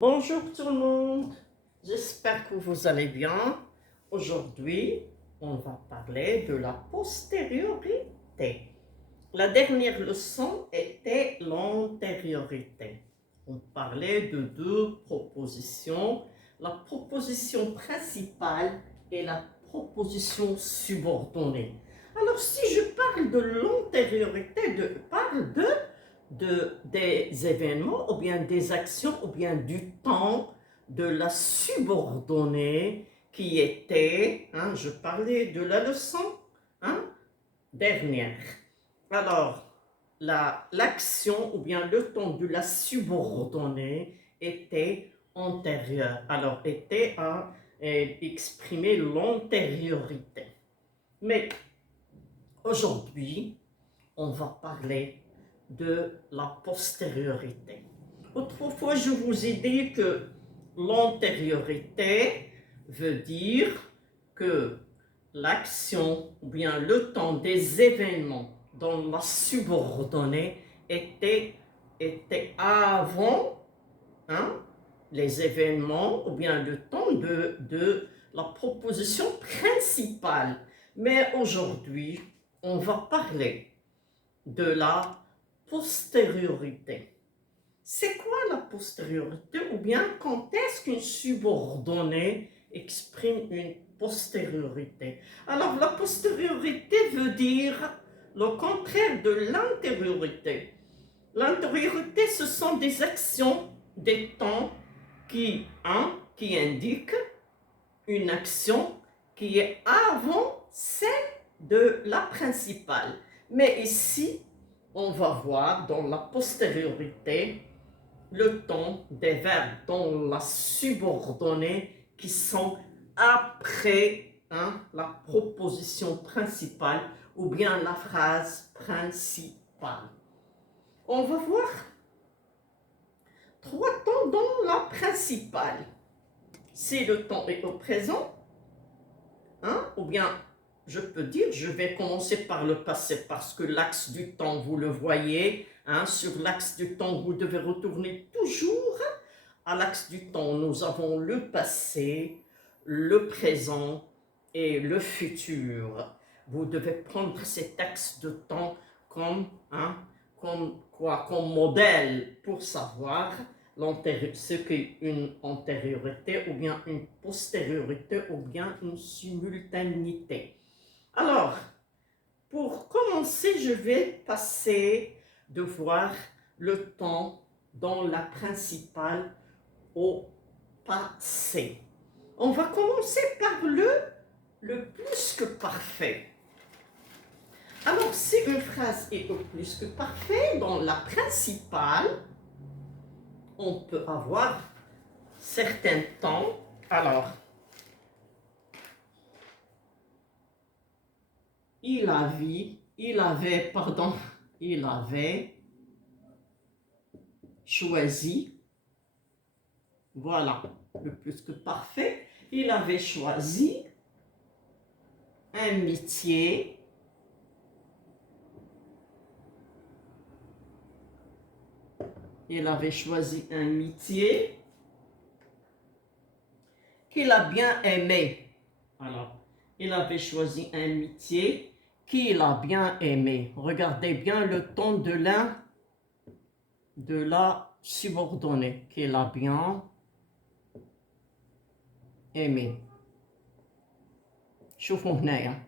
Bonjour tout le monde, j'espère que vous allez bien. Aujourd'hui, on va parler de la postériorité. La dernière leçon était l'antériorité. On parlait de deux propositions, la proposition principale et la proposition subordonnée. Alors si je parle de l'antériorité, je parle des événements ou bien des actions ou bien du temps de la subordonnée qui était, je parlais de la leçon dernière. Alors, l'action ou bien le temps de la subordonnée était antérieur. Alors, était à exprimer l'antériorité. Mais aujourd'hui, on va parler de la postériorité. Autrefois, je vous ai dit que l'antériorité veut dire que l'action ou bien le temps des événements dans la subordonnée était avant les événements ou bien le temps de la proposition principale. Mais aujourd'hui, on va parler de la postériorité. C'est quoi la postériorité ou bien quand est-ce qu'une subordonnée exprime une postériorité? Alors la postériorité veut dire le contraire de l'antériorité. L'antériorité, ce sont des actions, des temps qui indiquent une action qui est avant celle de la principale. Mais ici, on va voir dans la postériorité le temps des verbes dans la subordonnée qui sont après la proposition principale ou bien la phrase principale. On va voir trois temps dans la principale. Si le temps est au présent, ou bien je peux dire, je vais commencer par le passé parce que l'axe du temps, vous le voyez, sur l'axe du temps, vous devez retourner toujours à l'axe du temps. Nous avons le passé, le présent et le futur. Vous devez prendre cet axe de temps comme modèle pour savoir ce qu'est une antériorité ou bien une postériorité ou bien une simultanéité. Alors, pour commencer, je vais passer de voir le temps dans la principale au passé. On va commencer par le plus que parfait. Alors, si une phrase est au plus que parfait dans la principale, on peut avoir certains temps. Alors, il avait choisi, voilà, le plus que parfait, il avait choisi un métier qu'il a bien aimé. Alors, il avait choisi un métier qu'il a bien aimé. Regardez bien le ton de la subordonnée qu'il a bien aimé. شوفوا هنايا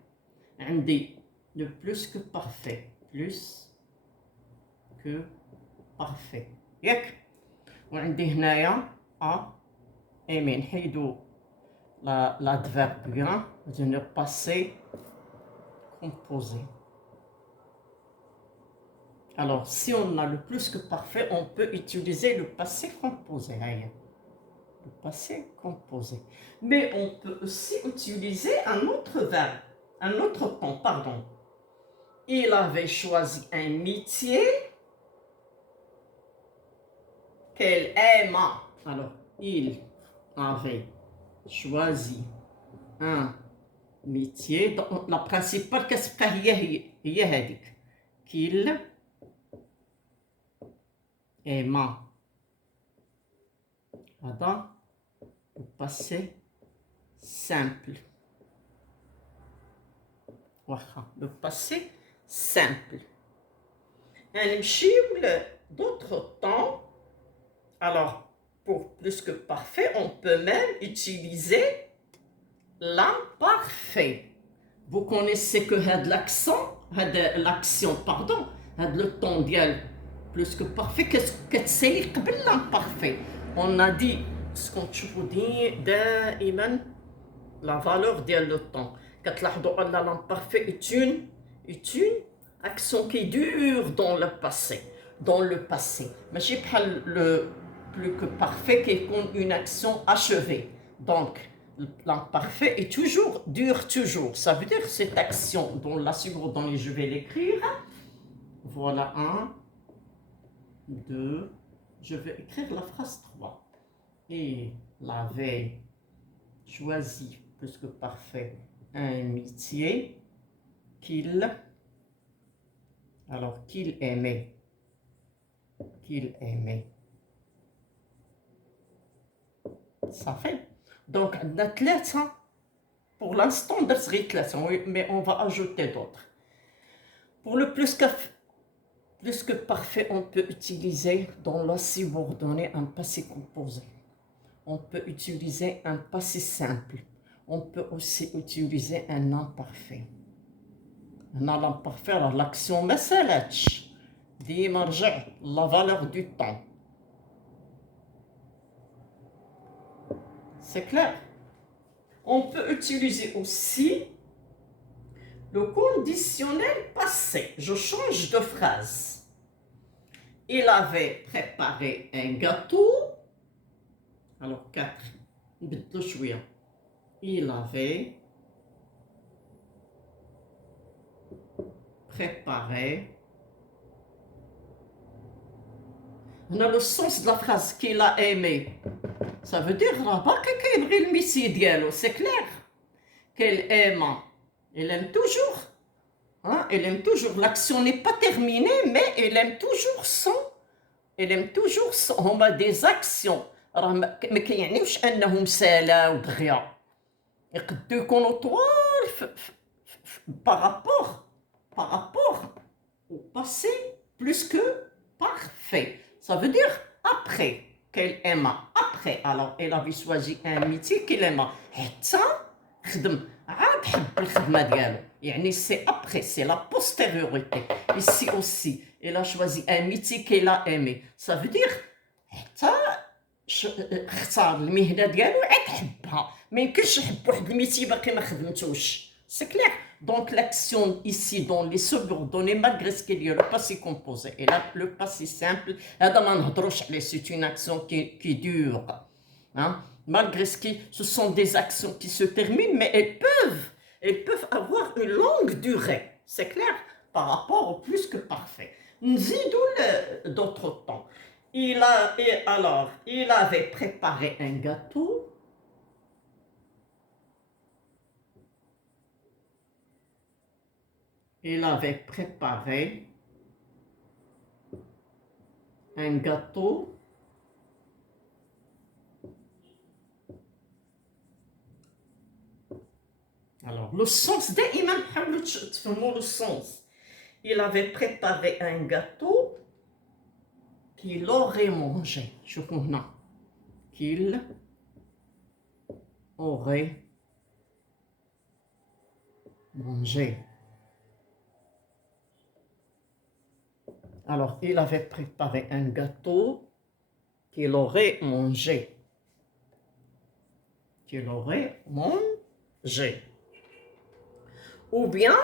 عندي le plus que parfait, plus que parfait ياك، وعندي هنايا aimer نحيدو l'adverbe bien de passé composé. Alors, si on a le plus que parfait, on peut utiliser le passé composé. Le passé composé. Mais on peut aussi utiliser un autre verbe, un autre temps, pardon. Il avait choisi un métier qu'elle aima. Alors, il avait choisi un métier. La principale كتبقى هي هذيك qu'il aima. هذا le passé simple. واخا le passé simple. نمشيو d'autres temps. Alors, pour plus que parfait, on peut même utiliser l'imparfait. Vous connaissez que l'action, pardon, le temps ديال plus que parfait, qu'est-ce اللي قبل l'imparfait. On a dit ce qu'on تشوفوا دائما la valeur ديال le temps. كتلاحظوا ان l'imparfait est une action qui dure dans le passé. Dans le passé. ماشي بحال le plus que parfait qui est comme une action achevée. Donc, l'imparfait est toujours, dure toujours. Ça veut dire cette action dont la subordonnée, je vais l'écrire. Voilà, 1, 2, je vais écrire la phrase 3. Il avait choisi, plus que parfait, un métier qu'il aimait. Qu'il aimait. Ça fait. Donc, on a 3. Pour l'instant, on a 3, oui, mais on va ajouter d'autres. Pour le plus que parfait, on peut utiliser dans la subordonnée un passé composé. On peut utiliser un passé simple. On peut aussi utiliser un imparfait. L'imparfait, l'action ما سالتش. ديما رجع la valeur du temps. C'est clair? On peut utiliser aussi le conditionnel passé. Je change de phrase. Il avait préparé un gâteau. Alors, 4. Il avait préparé. On a le sens de la phrase qu'il a aimé. Ça veut dire c'est clair qu'elle aime. Elle aime toujours. Hein? Elle aime toujours. L'action n'est pas terminée, mais elle aime toujours son. Elle aime toujours son. On a des actions. ما كيعنيوش انهم سالاو دغيا يقدروا يكونوا طوال par rapport au passé plus que parfait. Ça veut dire après qu'elle aima. Après, alors elle avait choisi un métier qu'elle aima. حتى خدم عاد حب الخدمة ديالو. يعني c'est après, c'est la postériorité. Ici aussi, elle a choisi un métier qu'elle a aimé. Ça veut dire حتى اختار المهنة ديالو عاد حبها. ما يمكنش يحب واحد الميتي باقي ما خدمتوش. C'est clair. Donc l'action ici dans les subordonnés, malgré ce qu'il y a le passé composé et là le passé simple, c'est une action qui dure. Hein? Malgré ce sont des actions qui se terminent, mais elles peuvent avoir une longue durée. C'est clair? Par rapport au plus que parfait. Nzidou d'autres temps. Il avait préparé un gâteau. Il avait préparé un gâteau. Alors, le sens, le sens. Il avait préparé un gâteau qu'il aurait mangé. Je comprends. Qu'il aurait mangé. Alors, il avait préparé un gâteau qu'il aurait mangé. Qu'il aurait mangé. Ou bien,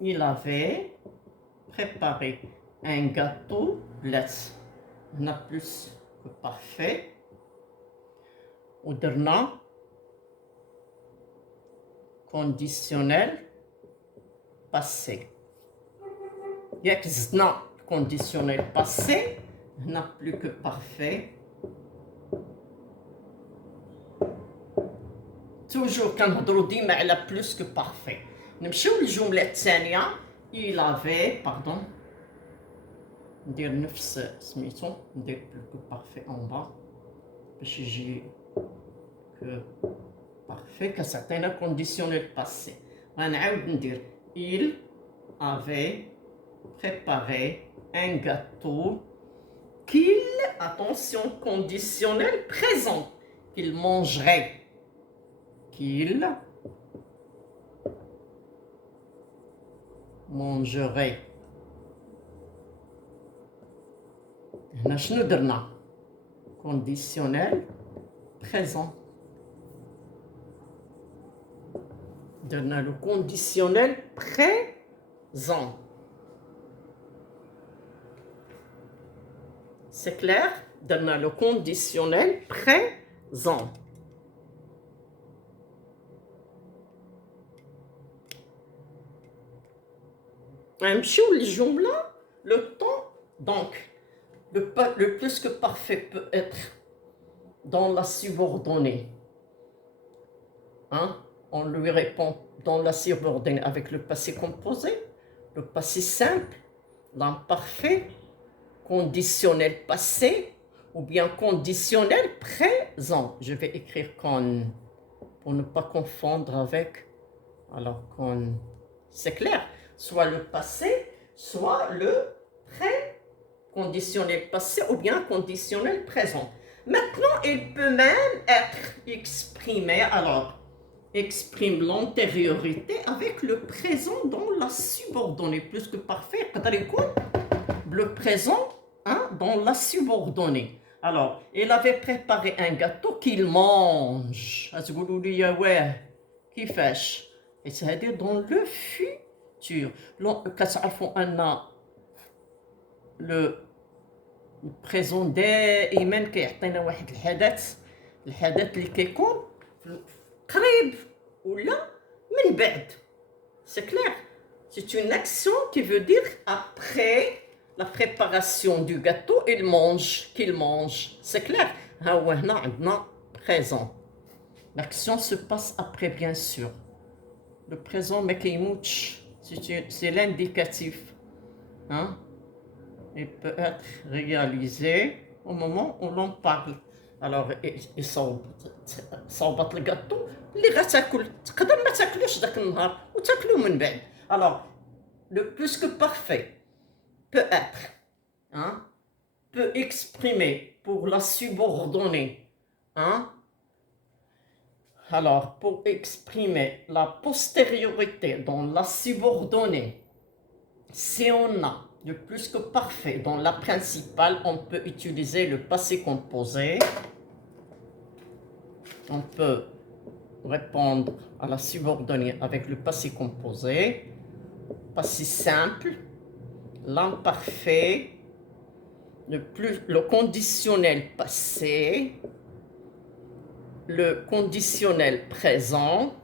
il avait préparé un gâteau blesse. On a plus que parfait. Ou dernier, conditionnel passé. Il y a que conditionnel passé, on n'a plus que parfait. Toujours quand on dit mais elle a plus que parfait. نمشيو للجملة الثانية. Il avait, pardon, ندير نفس سميتو, ندير plus que parfait en bas. باش يجي que parfait كسعطينا conditionnel passé. غنعاود ندير il avait préparé un gâteau qu'il, attention, conditionnel présent, qu'il mangerait. Qu'il mangerait. هنا شنو درنا؟ conditionnel présent. درنا le conditionnel présent. C'est clair? Donne le conditionnel présent. نمشيو للجملة le temps. Donc, le plus que parfait peut être dans la subordonnée. Hein? On lui répond dans la subordonnée avec le passé composé, le passé simple, l'imparfait, conditionnel passé ou bien conditionnel présent. Je vais écrire con pour ne pas confondre avec. Alors con, c'est clair. Soit le passé, soit le conditionnel passé ou bien conditionnel présent. Maintenant, il peut même être exprimé. Alors, exprime l'antériorité avec le présent dans la subordonnée. Plus que parfait, le présent, hein, dans la subordonnée. Alors, il avait préparé un gâteau qu'il mange. Et c'est-à-dire dans le futur. Le présent دائما كيعطينا واحد الحدث اللي كيكون قريب ولا من بعد. C'est clair. C'est une action qui veut dire après la préparation du gâteau, il mange, qu'il mange. C'est clair. ها هو هنا عندنا présent. L'action se passe après, bien sûr. Le présent ما كيموتش. C'est l'indicatif. Hein? Il peut être réalisé au moment où l'on parle. Alors, صوبت الجاتو اللي غتاكل تقدر ما تاكلوش داك النهار وتاكلو من بعد. Alors, le plus que parfait peut être, hein, peut exprimer pour la subordonnée, hein. Alors, pour exprimer la postériorité dans la subordonnée, si on a le plus que parfait dans la principale, on peut utiliser le passé composé. On peut répondre à la subordonnée avec le passé composé, passé simple, l'imparfait, le conditionnel passé, le conditionnel présent.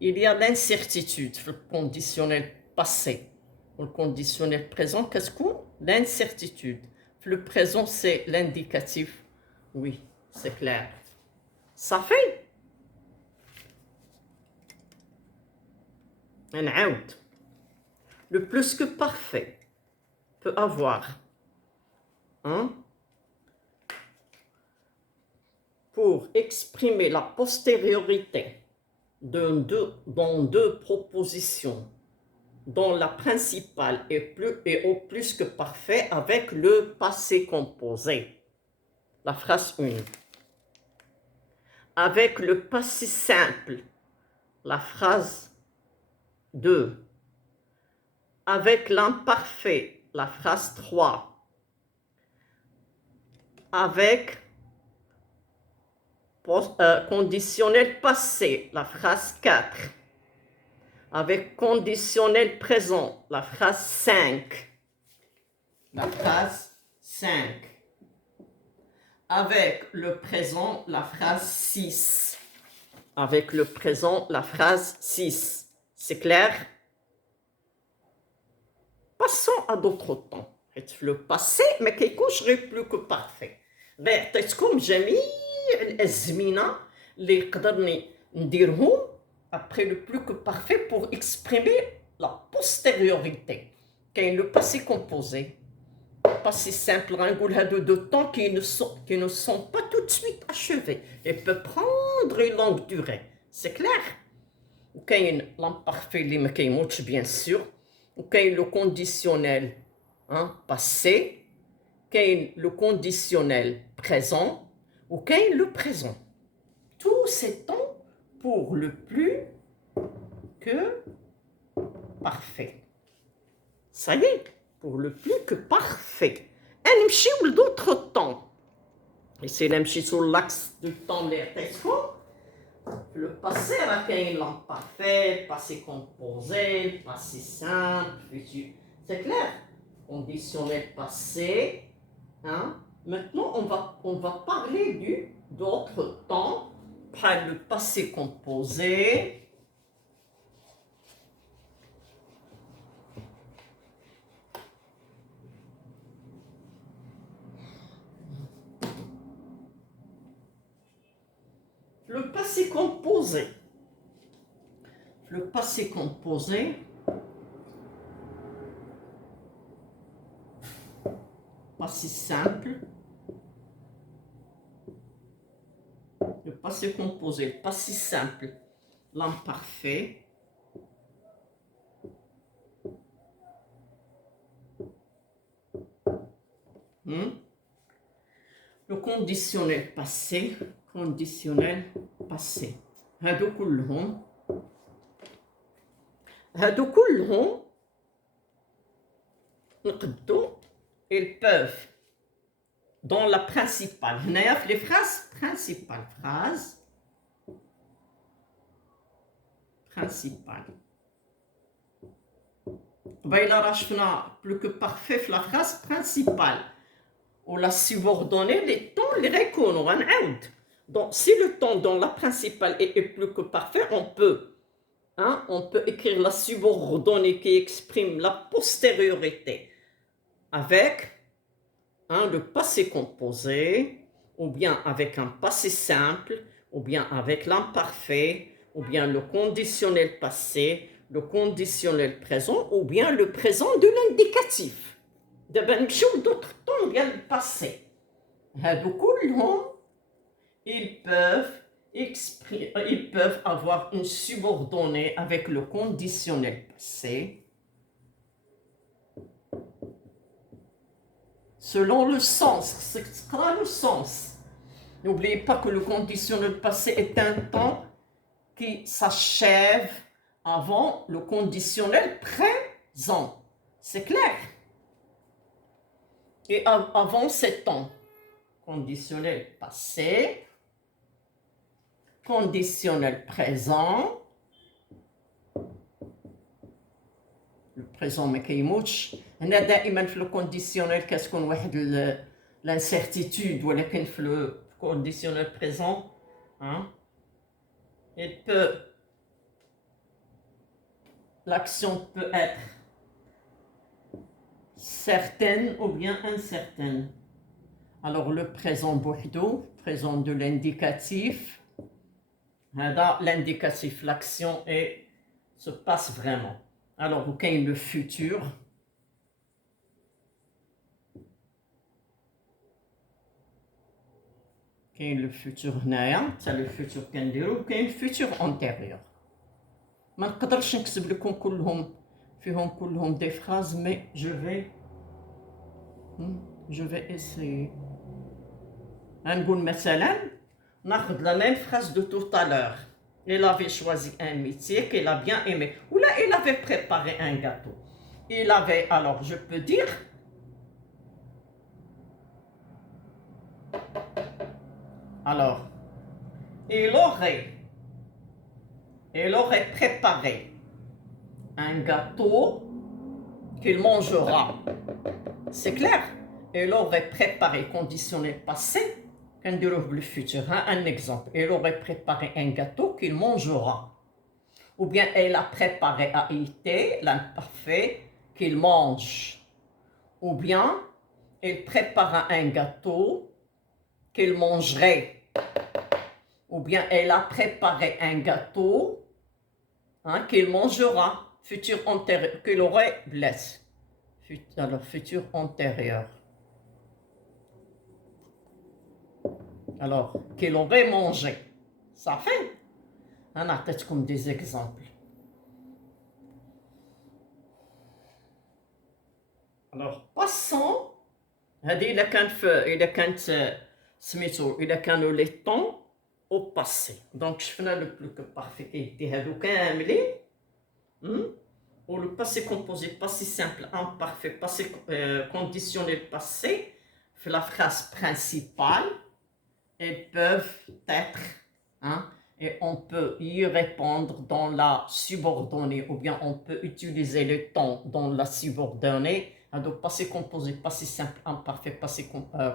Il y a l'incertitude le conditionnel passé. Le conditionnel présent, qu'est-ce qu'on? L'incertitude. Le présent, c'est l'indicatif. Oui, c'est clair. Ça fait. Un out. Le plus que parfait peut avoir, hein, pour exprimer la postériorité dans deux propositions, dont la principale est au plus que parfait avec le passé composé. La phrase 1. Avec le passé simple, la phrase 2. Avec l'imparfait, la phrase 3. Avec conditionnel passé, la phrase 4. Avec conditionnel présent, la phrase 5. La phrase 5. Avec le présent, la phrase 6. Avec le présent, la phrase 6. C'est clair? Passons à d'autres temps. Le passé, mais qui est plus que parfait. عطيتكم جميع الأزمنة اللي قدرني نديرهم après le plus que parfait pour exprimer la postériorité. Quand le passé composé, passé simple, de temps qui ne sont pas tout de suite achevés. Il peut prendre une longue durée. C'est clair? Ou qu'il y a l'imparfait, bien sûr. Ou qu'il y a le conditionnel passé. Qu'il y a le conditionnel présent. Ou qu'il y a le présent. Tous ces temps pour le plus que parfait. Ça y est, pour le plus que parfait. On نمشيو d'autres temps. Et c'est نمشي sur l'axe du temps le passé, il y a l'imparfait, passé composé, passé simple, futur. C'est clair? Conditionnel passé. Hein? Maintenant, on va parler d'autres temps par le passé composé. Le passé composé. Le passé composé. Passé simple. Le passé composé. Le passé simple. L'imparfait. Le conditionnel passé. Conditionnel passé. هادو كلهم نقدو ils peuvent dans la principale هنايا les phrases principales بايلا راه شفنا plus que parfait في la phrase principale ou la subordonnée les temps اللي غيكونوا غنعاود. Donc, si le temps dans la principale est plus que parfait, on peut écrire la subordonnée qui exprime la postériorité avec le passé composé, ou bien avec un passé simple, ou bien avec l'imparfait, ou bien le conditionnel passé, le conditionnel présent, ou bien le présent de l'indicatif. D'abord, nous d'autres temps bien le passé. Ils peuvent avoir une subordonnée avec le conditionnel passé selon le sens. C'est le sens. N'oubliez pas que le conditionnel passé est un temps qui s'achève avant le conditionnel présent. C'est clair? Et avant ces temps, conditionnel passé, conditionnel présent, le présent ما كيموتش. هنا دائما في الكونديسيونيل كتكون واحد l'incertitude ولكن في le conditionnel présent l'action peut être certaine ou bien incertaine. Alors le présent بوحدو, présent de l'indicatif, l'indicatif, l'action se passe vraiment. Alors, vous avez le futur. Le futur c'est le futur كنديرو, le futur antérieur. ما نقدرش نكتب لكم كلهم des phrases, mais je vais essayer. نقول مثلا ناخذ la même phrase de tout à l'heure. Il avait choisi un métier qu'il a bien aimé. Ou là, il avait préparé un gâteau. Alors je peux dire, alors, il aurait préparé un gâteau qu'il mangera. C'est clair? Il aurait préparé, conditionnel passé, le futur. Un exemple, il aurait préparé un gâteau qu'il mangera. Ou bien elle a préparé a été, l'imparfait, qu'il mange. Ou bien il prépara un gâteau qu'il mangerait. Ou bien elle a préparé un gâteau qu'il mangera. Futur antérieur, qu'il aurait blessé. alors futur antérieur. Alors, qu'il aurait mangé. Ça fait. On a peut-être comme des exemples. Alors, passons. Il a كانوا les temps au passé. Donc, je fais le plus que parfait qui était ou le passé composé, passé simple, imparfait, passé conditionnel passé, fait la phrase principale, elles peuvent être, hein, et on peut y répondre dans la subordonnée, ou bien on peut utiliser le temps dans la subordonnée. Donc, passé composé, passé simple, imparfait, passé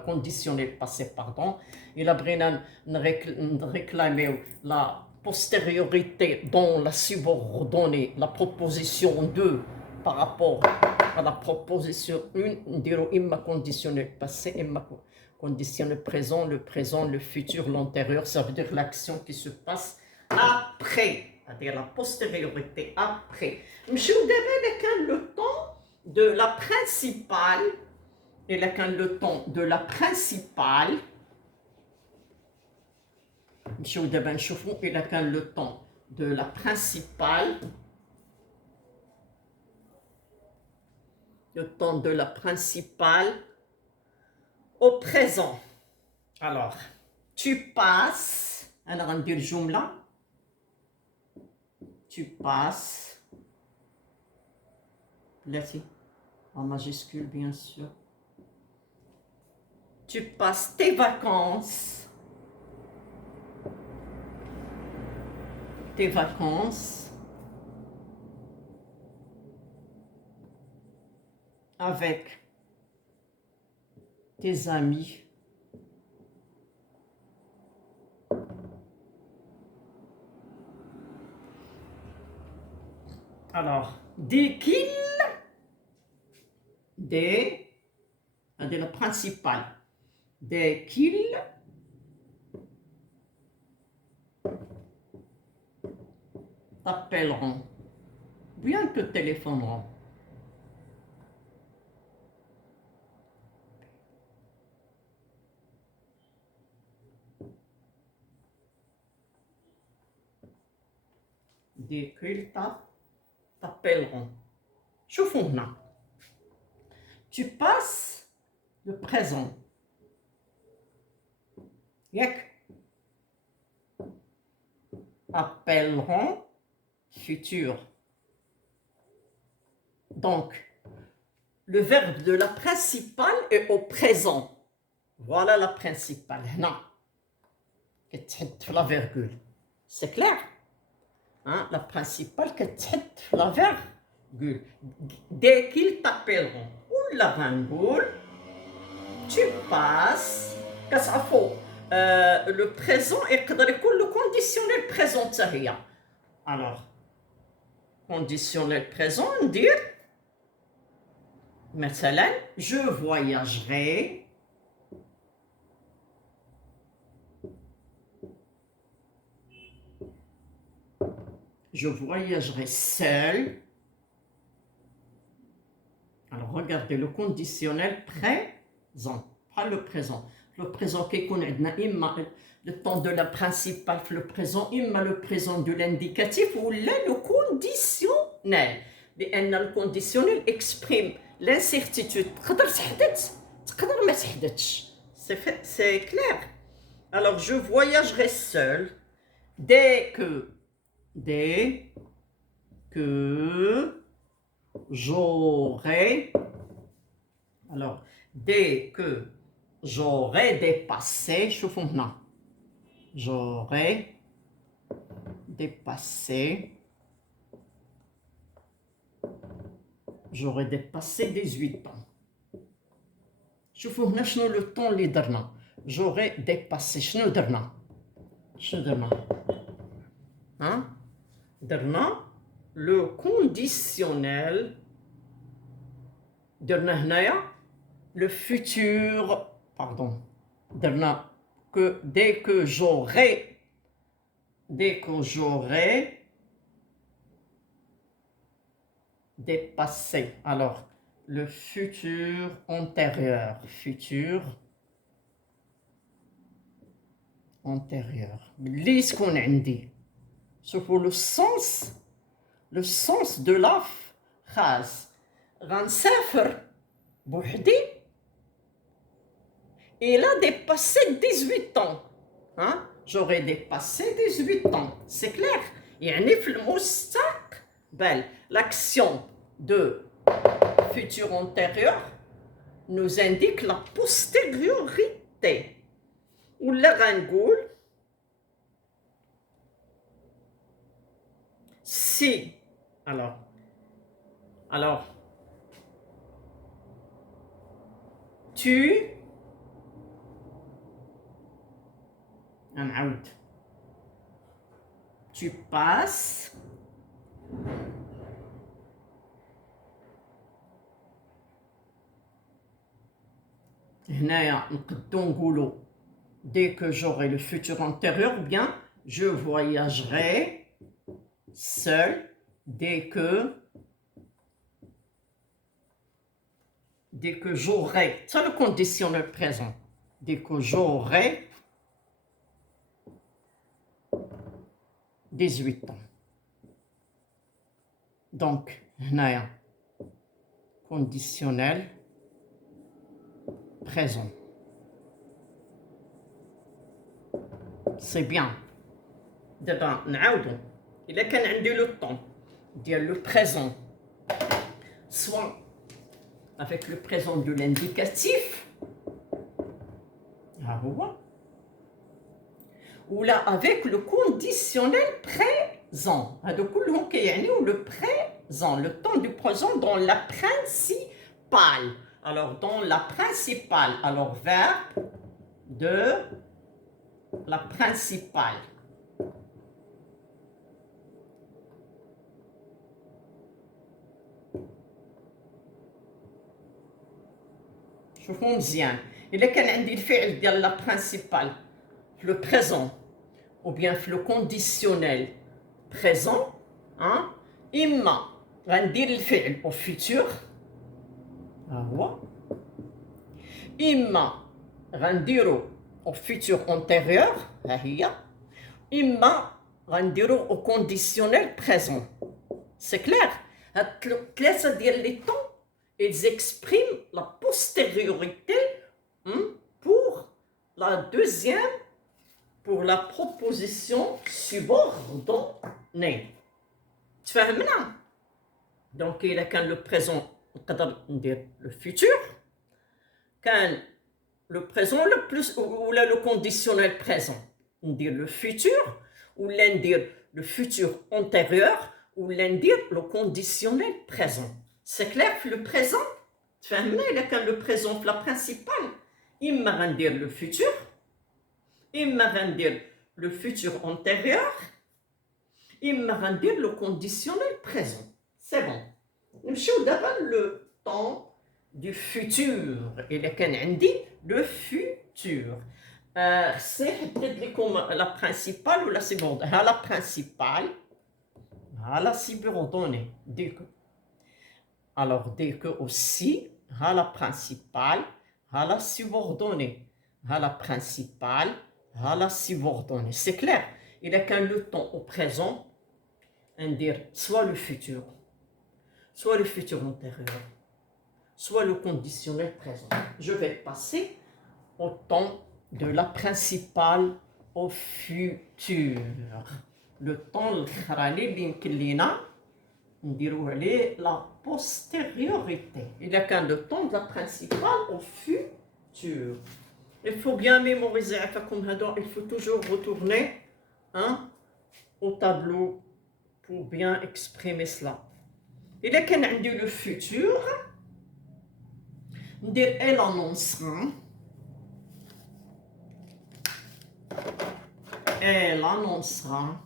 conditionnel, passé, pardon. Il a besoin de réclamer la postériorité dans la subordonnée, la proposition 2 par rapport à la proposition 1, on dirait imma conditionnel passé, imma conditionnel présent, le futur, l'antérieur, ça veut dire l'action qui se passe après, c'est-à-dire la postériorité après. Je vous dirais le temps de la principale, et le temps de la principale, je vous dirais le temps de la principale, le temps de la principale au présent. Alors, tu passes, alors on dit le jumla, tu passes, là c'est en majuscule bien sûr, tu passes tes vacances avec tes amis alors dès qu'il le principal dès qu'ils t'appelleront bien te téléphoneront. Dès qu'ils t'appelleront. شوفوا هنا. Tu passes le présent. ياك appelleront futur. Donc, le verbe de la principale est au présent. Voilà la principale. Non. La virgule. C'est clair? Hein? La principale qui est la virgule. Dès qu'ils t'appelleront. Ou la virgule, tu passes. Qu'est-ce qu'il faut? Le présent est le conditionnel présent. Alors, conditionnel présent, on dit مثلا je voyagerai seul. Alors regardez le conditionnel présent, pas le présent. Le présent qui connaît le temps de la principale, le présent, le présent de l'indicatif ou le conditionnel. لأن le conditionnel exprime l'incertitude. C'est clair. Alors je voyagerai seul dès que j'aurai, alors dès que j'aurai dépassé, j'aurai dépassé 18 ans. شوفوا هنا شنو لو طون اللي درنا. j'aurai dépassé شنو درنا hein درنا le conditionnel درنا هنايا le futur pardon درنا que dès que j'aurai dépassé. Alors le futur antérieur. Futur antérieur. اللي شكون عندي شوفوا le sens de la phrase. غنسافر بوحدي. Il a dépassé 18 ans. Hein? J'aurais dépassé 18 ans. C'est clair. يعني في المستقبل. L'action de futur antérieur nous indique la postériorité. ولا غنقول si. Alors, tu passes هنايا نقدو نقولو dès que j'aurai le futur antérieur, ou bien je voyagerai seul dès que j'aurai, c'est le conditionnel présent, dès que j'aurai 18 ans. Donc, هنايا conditionnel présent. C'est bien. دابا نعاودو إلا كان عندي لو طون ديال لو بريزون soit avec le présent de l'indicatif ها هو ولا avec le conditionnel présent. هادو كلهم كيعنيو le présent, le temps du présent dans la principale. Alors dans la principale, alors verbe de la principale. شوفوا مزيان إلا كان عندي الفعل ديال la principale في le présent ou bien في le conditionnel présent hein إما غندير الفعل au futur ها هو إما غنديرو au futur antérieur ها هي إما غنديرو au conditionnel présent. C'est clair. هاد الثلاثة ديال لي طون ils expriment la postériorité pour la deuxième, pour la proposition subordonnée. تفهمنا؟ Donc إلا كان le présent نقدر ندير le futur كان le présent le plus ou là le conditionnel présent ندير le futur ou là ندير le futur antérieur ou là ندير le conditionnel présent. C'est clair في le présent تفهمنا إلا كان le présent في la principale إما غندير le futur إما غندير le futur antérieur إما غندير le conditionnel présent. C'est bon. نمشيو دابا le temps du futur إلا كان عندي le futur خصني نحدد لكم la principale ou la subordonnée. ها la principale ها la subordonnée dès que. Alors dès que aussi ها la principale ها la subordonnée ها la principale ها la subordonnée. C'est clair. إلا كان le temps au présent ندير soit le futur soit le futur antérieur soit le conditionnel présent. Je vais passer au temps de la principale au futur. Le temps الأخراني اللي يمكن لينا نديروه عليه la postériorité. إلا كان le temps de la principale au futur. Il faut bien mémoriser عفاكم هذا. Il faut toujours retourner au tableau pour bien exprimer cela. إلا كان عندي le futur ندير elle annoncera. Elle annoncera.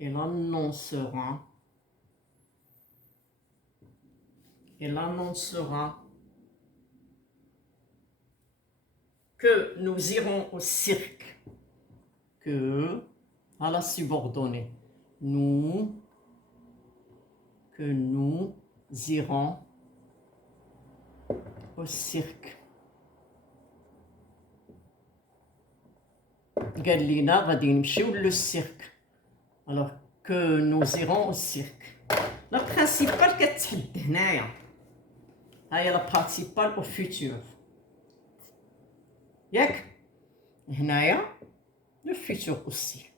Elle annoncera. Elle annoncera que nous irons au cirque. Que, à la subordonnée, nous que nous irons au cirque. قال لينا غادي نمشيو لو سيرك. alors que nous irons au cirque. لا برينسيبال كتحد هنايا، هاهي لا بارتيسيبال او فيتور ياك، هنايا لو فيتور اوسي.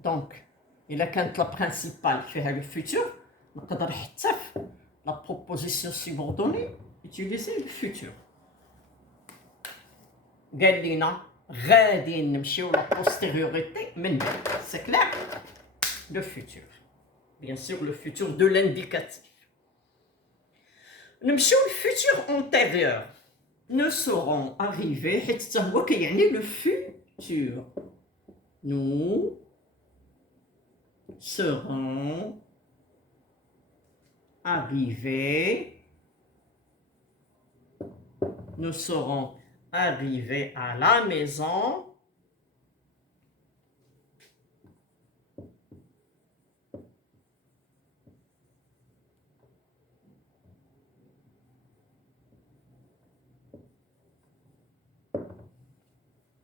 دونك الا كانت لا برينسيبال فيها لو فيتور نقدر حتى في لا بروبوزيسيون سوبوردوني utiliser لو فيتور. قال لينا غادي نمشيو لا بوستيريوريتي من بعد، سي كلير. le futur. Bien sûr, le futur de l'indicatif. Nous le futur antérieur. Nous serons arrivés, le futur. Nous serons arrivés. Nous serons arrivés à la maison.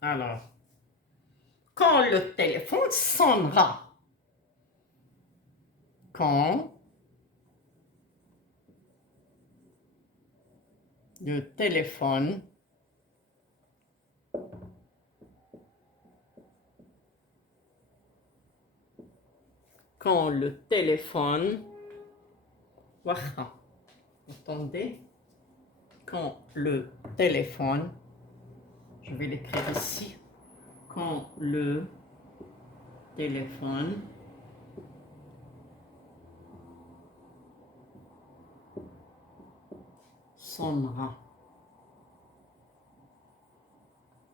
Alors, quand le téléphone sonnera, quand le téléphone voilà, attendez, quand le téléphone, je vais l'écrire ici, quand le téléphone sonnera.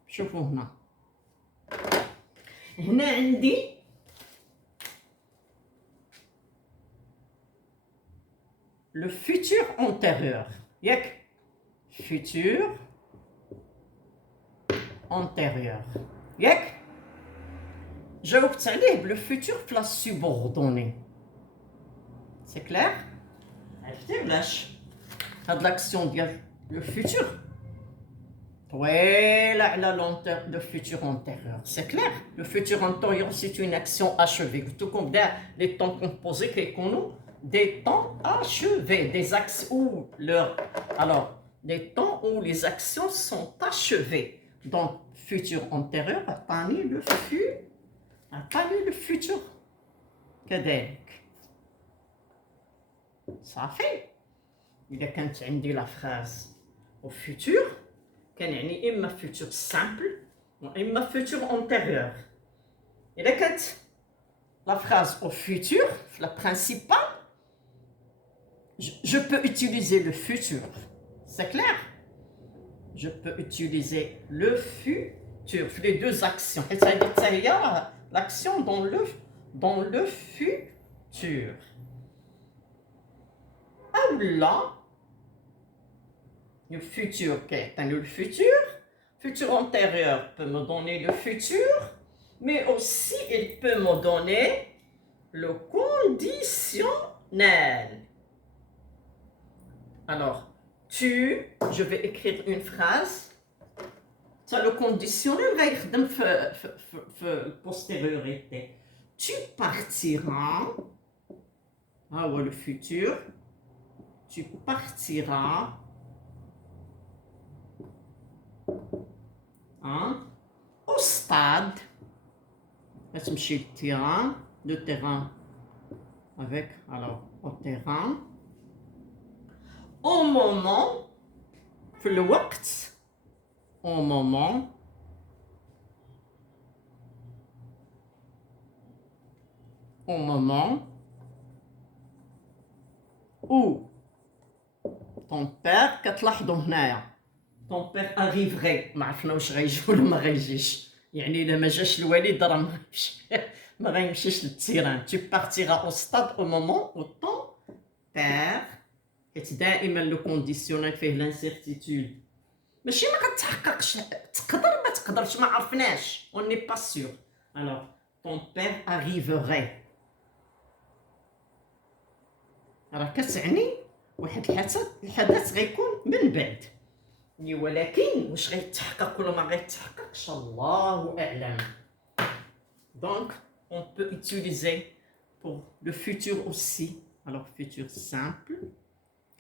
شوفوا هنا عندي le futur antérieur. ياك futur antérieur. ياك جاوبت عليه بلو فيتور في لا سوبوردوني. سي كلير؟ عرفتي ولاش هاد لاكسيون ديال لو فيتور طويله على لونتور دو فيتور antérieur. سي كلير؟ لو فيتور antérieur c'est une action achevée. قلت لكم بدا لي طون كومبوزي كيكونوا des temps achevés, des actions où des temps où les actions sont achevées. Donc, futur antérieur attani le futur. كذلك. صافي. إذا كانت عندي لا phrase au futur كان يعني إما futur simple وإما futur antérieur. إذا كانت la phrase au futur, la principale, je peux utiliser le futur. C'est clair? Je peux utiliser le futur, les deux actions. Et ça dit l'action dans le futur. Ah là, le futur, le futur antérieur peut me donner le futur, mais aussi il peut me donner le conditionnel. Alors, je vais écrire une phrase. Ça, le conditionnel va être dans la postériorité. Tu partiras, le futur, tu partiras au stade, le terrain, avec, au terrain, au moment, في الوقت, au moment où ton père كتلاحظوا هنايا ton père arriverait. ما عرفنا واش غيجي ولا ما غيجيش، يعني الا ما جاش الوالد راه ما غيمشيش للتيران. tu partiras au stade au moment où ton père. حيت دائما لو كونديسيونيل فيه لانسيرتيتود، ماشي ما كتحققش، تقدر ما تقدرش، ما عرفناش، on n'est pas sûr. alors ton père arriverait. راه كتعني واحد الحدث غيكون من بعد، ولكن واش غيتحقق ولا ما غيتحققش الله أعلم. Donc, on peut utiliser pour le futur aussi. Alors, futur simple,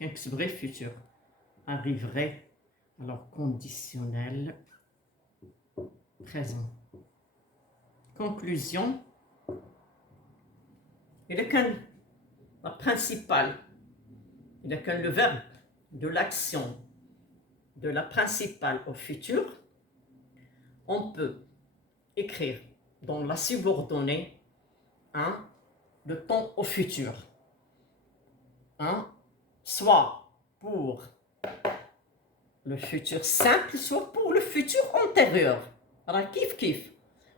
كنكتب futur, arriverait. Alors, conditionnel, présent. Conclusion. Il est qu'un la principale, il est qu'un le verbe de l'action de la principale au futur. On peut écrire dans la subordonnée le temps au futur, soit pour le futur simple, soit pour le futur antérieur. راه كيف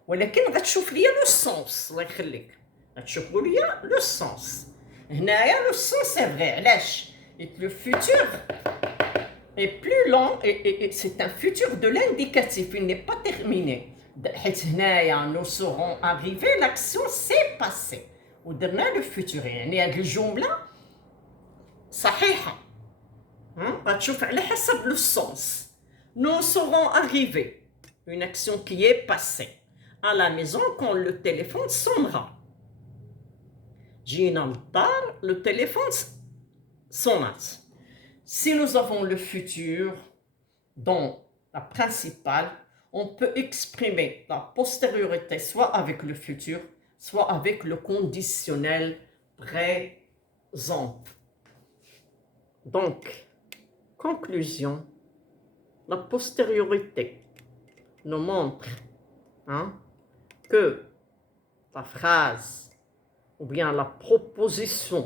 ولكن غتشوف ليا لو سونس، الله يخليك غتشوفوا ليا لو سونس. هنايا لو سونس سي فري، علاش؟ لو futur est plus long et c'est un futur de l'indicatif, il n'est pas terminé. حيت هنايا nous serons arrivés, l'action s'est passée ودرنا لو futur، يعني هاد الجملة صحيحة. غتشوف على حسب لو سونس. Nous serons arrivés, une action qui est passée à la maison quand le téléphone sonnera. جينا للدار le téléphone sonnat. Si nous avons le futur dans la principale, on peut exprimer la postériorité soit avec le futur, soit avec le conditionnel présent. Donc, conclusion, la postériorité nous montre que la phrase ou bien la proposition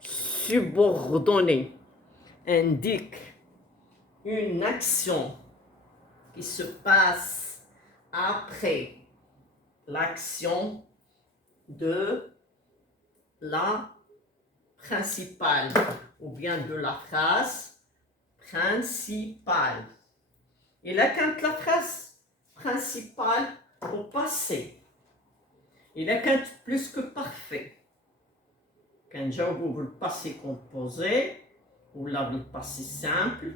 subordonnée indique une action qui se passe après l'action de la principale ou bien de la phrase principale. Et là, quand la phrase principale au passé, il est quand plus que parfait. Quand j'avoue le passé composé, ou là le passé simple,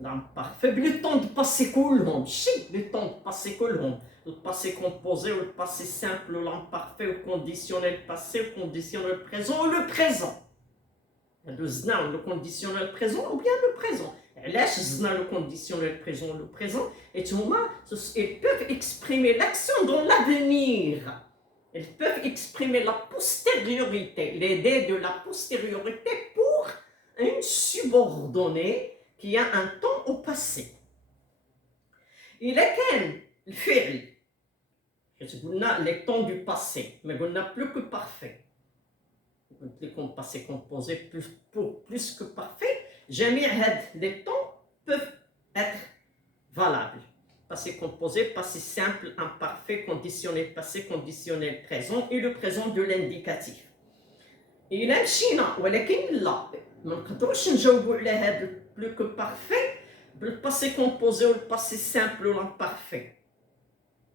l'imparfait, le temps de passer كلهم، le temps de passer كلهم، le passé composé, ou le passé simple, ou l'imparfait, ou conditionnel passé, ou conditionnel présent, ou le présent. Le zna, le conditionnel présent, ou bien le présent. علاش زدنا le conditionnel présent, le présent, et ils peuvent exprimer l'action dans l'avenir. Ils peuvent exprimer la postériorité, l'idée de la postériorité pour une subordonnée qui a un temps au passé. Il est كان الفعل، قلنا les temps du passé, mais قلنا plus que parfait. Le passé composé plus que parfait. جميع هاد les temps peuvent être valables. Passé composé, passé simple, imparfait, conditionnel passé, conditionnel présent et le présent de l'indicatif. إلا مشينا ولكن لا ما نقدروش نجاوبوا على هذا plus que parfait بالباسي كومبوزي والباسي سامبل والامبارفي.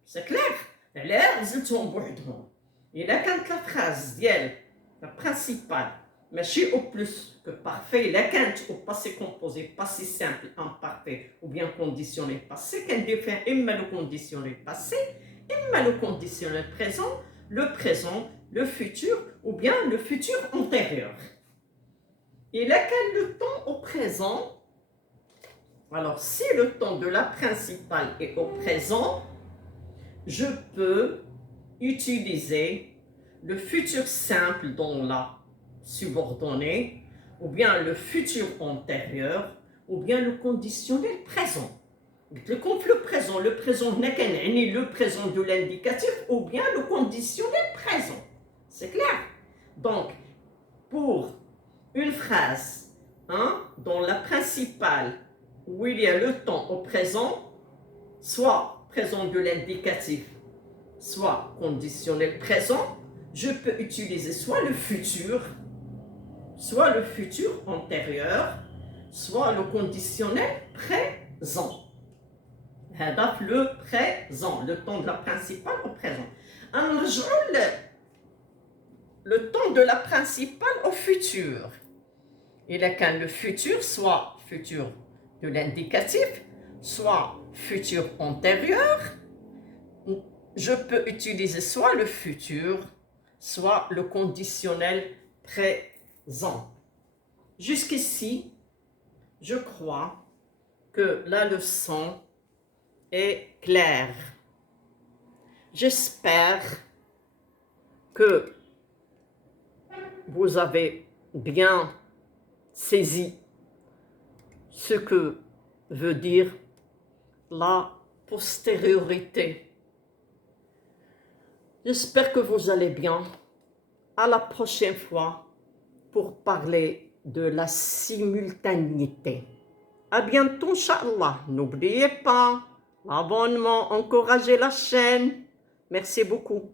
سي كلير؟ علاه زلتهم بوحدهم. إلا كانت لا فراز ديال لا برينسيبال ماشي au plus que parfait، إلا كانت au passé composé passé simple imparfait ou bien conditionnel passé، كندير فيها إما le conditionnel passé إما le conditionnel présent، le présent, le futur ou bien le futur antérieur. Et là, quel le temps au présent? Alors, si le temps de la principale est au présent, je peux utiliser le futur simple dans la subordonnée, ou bien le futur antérieur, ou bien le conditionnel présent. Le présent n'est qu'un ni le présent de l'indicatif ou bien le conditionnel présent. C'est clair? Donc, pour une phrase dans la principale où il y a le temps au présent, soit présent de l'indicatif, soit conditionnel présent, je peux utiliser soit le futur antérieur, soit le conditionnel présent. Le présent, le temps de la principale au présent. Le temps de la principale au futur. Il est qu'un le futur, soit futur de l'indicatif, soit futur antérieur. Je peux utiliser soit le futur, soit le conditionnel présent. Jusqu'ici, je crois que la leçon est claire. J'espère que vous avez bien saisi ce que veut dire la postériorité. J'espère que vous allez bien. À la prochaine fois pour parler de la simultanéité. À bientôt, Inch'Allah. N'oubliez pas l'abonnement, encouragez la chaîne. Merci beaucoup.